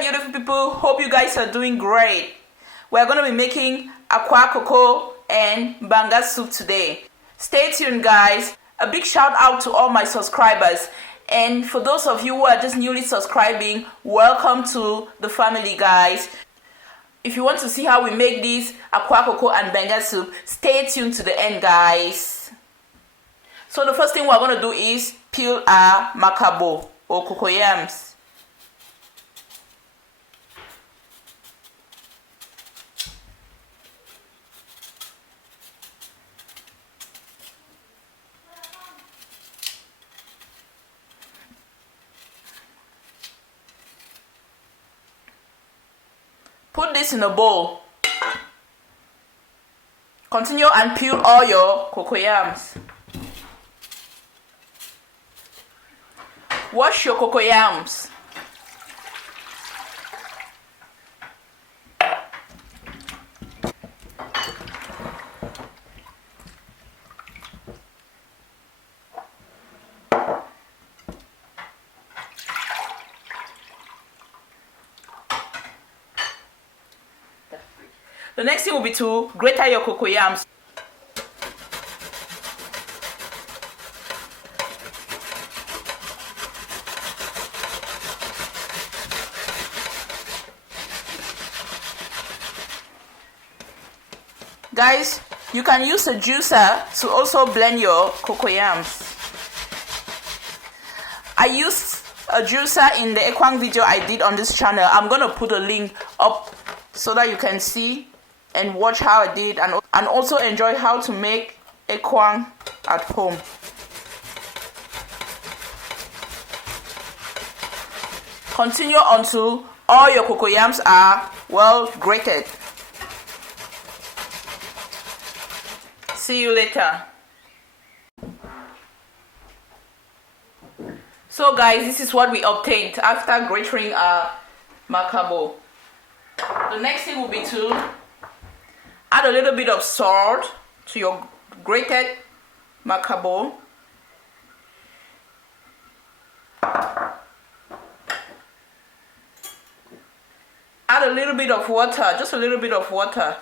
there, beautiful people. Hope you guys are doing great. We're going to be making a Kwacoco and Banga soup today. Stay tuned, guys. A big shout out to all my subscribers. And for those of you who are just newly subscribing, welcome to the family, guys. If you want to see how we make this Kwacoco and Banga soup, stay tuned to the end, guys. So the first thing we're going to do is peel our makabo or cocoyams. Put this in a bowl. Continue and peel all your cocoyams. Wash your cocoyams. The next thing will be to grate your cocoyams. Guys, you can use a juicer to also blend your cocoyams. I used a juicer in the ekwang video I did on this channel. I'm going to put a link up so that you can see and watch how I did and also enjoy how to make ekwang at home. Continue until all your cocoyams are well grated. See you later. So guys, this is what we obtained after grating our makabo. The next thing will be to add a little bit of salt to your grated makabo. Add a little bit of water, just a little bit of water.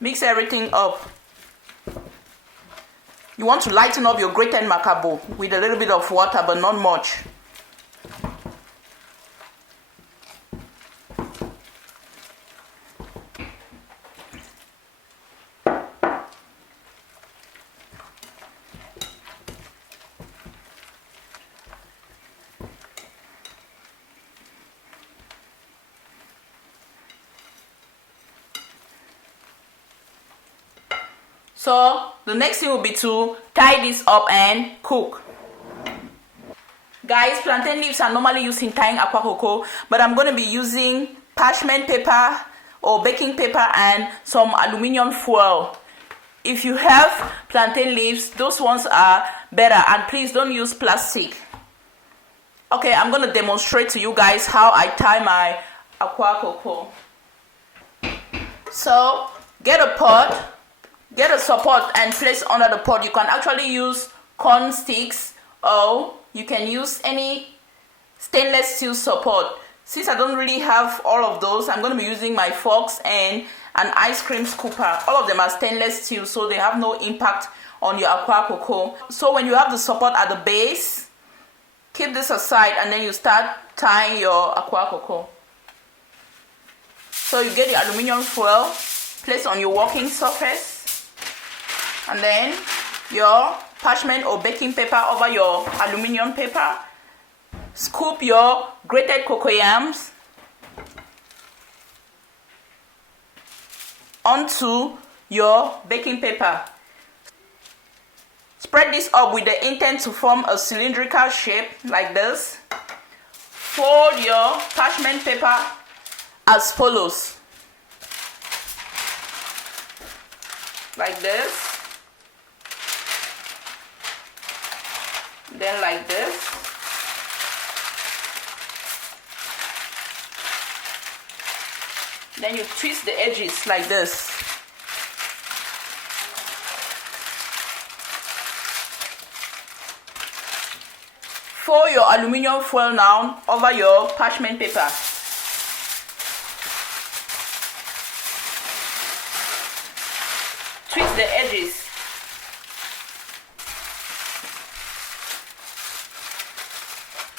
Mix everything up. You want to lighten up your grated makabo with a little bit of water, but not much. So the next thing will be to tie this up and cook. Guys, plantain leaves are normally used in tying Kwacoco, but I'm going to be using parchment paper or baking paper and some aluminium foil. If you have plantain leaves, those ones are better, and please don't use plastic. Okay, I'm going to demonstrate to you guys how I tie my Kwacoco. So get a pot. Get a support and place under the pot. You can actually use corn sticks or you can use any stainless steel support. Since I don't really have all of those, I'm going to be using my forks and an ice cream scooper. All of them are stainless steel, so they have no impact on your Kwacoco. So when you have the support at the base, keep this aside and then you start tying your Kwacoco. So you get the aluminium foil, place on your working surface, and then your parchment or baking paper over your aluminium paper. Scoop your grated cocoyams onto your baking paper. Spread this up with the intent to form a cylindrical shape like this. Fold your parchment paper as follows. Like this. Then like this. Then you twist the edges like this. Fold your aluminium foil now over your parchment paper. Twist the edges.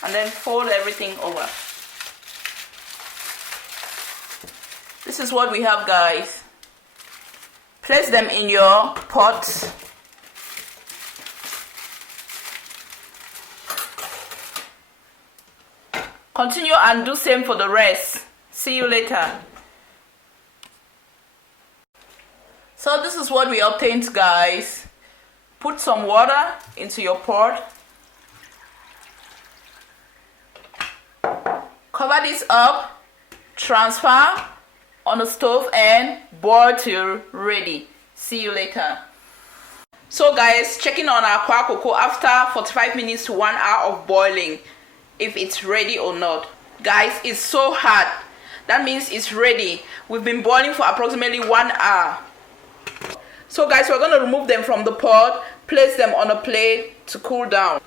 And then fold everything over. This is what we have, guys. Place them in your pot. Continue and do same for the rest. See you later. So this is what we obtained, guys. Put some water into your pot. Cover this up. Transfer on the stove and boil till ready. See you later. So guys, checking on our Kwacoco after 45 minutes to 1 hour of boiling, if it's ready or not. Guys, it's so hot. That means it's ready. We've been boiling for approximately 1 hour. So guys, we're going to remove them from the pot, place them on a plate to cool down.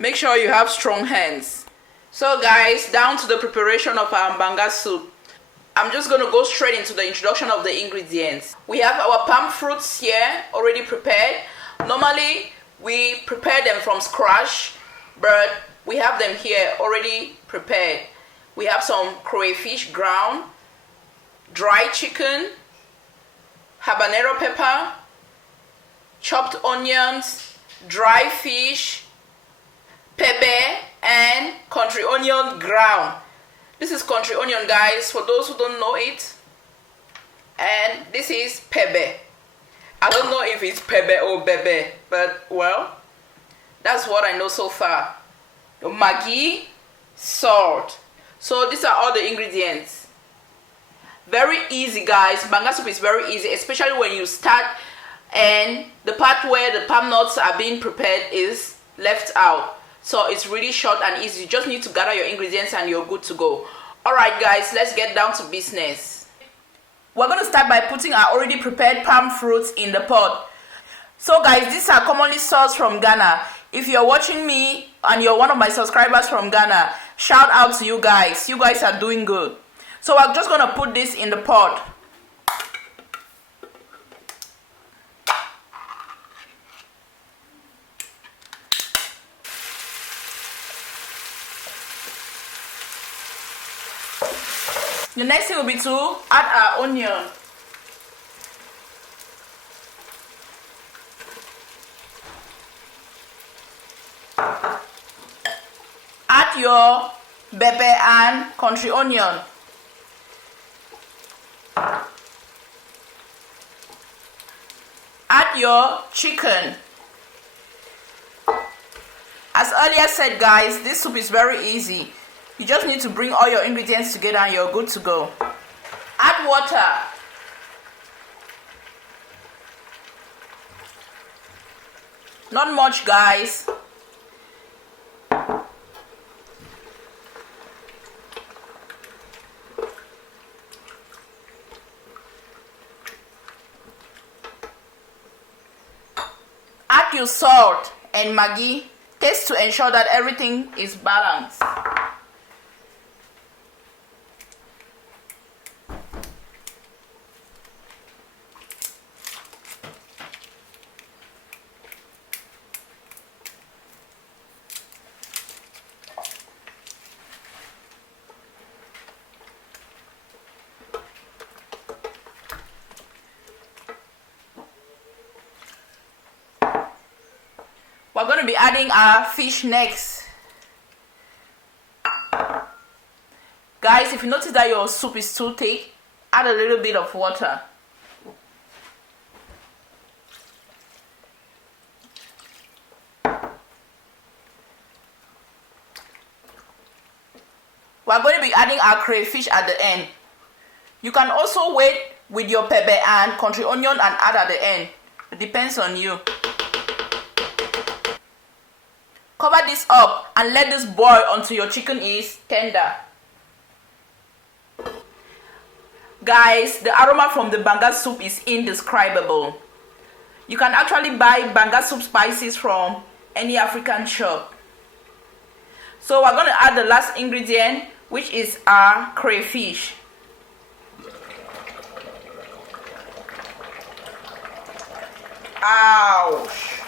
Make sure you have strong hands. So guys, down to the preparation of our banga soup. I'm just going to go straight into the introduction of the ingredients. We have our palm fruits here already prepared. Normally we prepare them from scratch, but we have them here already prepared. We have some crayfish ground, dry chicken, habanero pepper, chopped onions, dry fish, pepper, and country onion ground. This is country onion, guys, for those who don't know it. And this is pepper. I don't know if it's pepper or bebe, but well, that's what I know so far. Maggi, salt. So these are all the ingredients. Very easy, guys. Banga soup is very easy, especially when you start and the part where the palm nuts are being prepared is left out. So it's really short and easy. You just need to gather your ingredients and you're good to go. Alright guys, let's get down to business. We're going to start by putting our already prepared palm fruits in the pot. So guys, these are commonly sourced from Ghana. If you're watching me and you're one of my subscribers from Ghana, shout out to you guys. You guys are doing good. So we're just going to put this in the pot. The next thing will be to add our onion. Add your pepper and country onion. Add your chicken. As earlier said, guys, this soup is very easy. You just need to bring all your ingredients together and you're good to go. Add water. Not much, guys. Add your salt and Maggi. Taste to ensure that everything is balanced. We're going to be adding our fish next. Guys, if you notice that your soup is too thick, add a little bit of water. We're going to be adding our crayfish at the end. You can also wait with your pepper and country onion and add at the end. It depends on you. Cover this up and let this boil until your chicken is tender. Guys, the aroma from the banga soup is indescribable. You can actually buy banga soup spices from any African shop. So we're going to add the last ingredient, which is our crayfish. Ouch!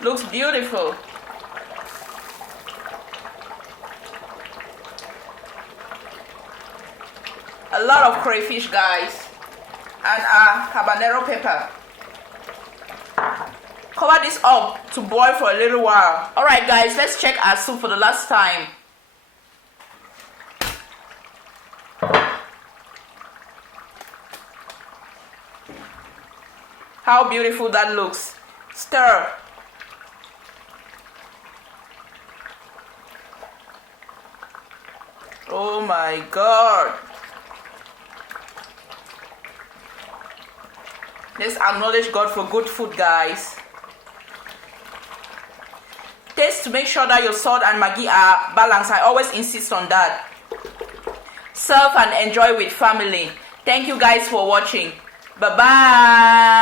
Looks beautiful. A lot of crayfish, guys, and our habanero pepper. Cover this up to boil for a little while. Alright guys, let's check our soup for the last time. How beautiful that looks. Stir. Oh my God. Let's acknowledge God for good food, guys. Taste to make sure that your salt and maggi are balanced. I always insist on that. Serve and enjoy with family. Thank you guys for watching. Bye-bye.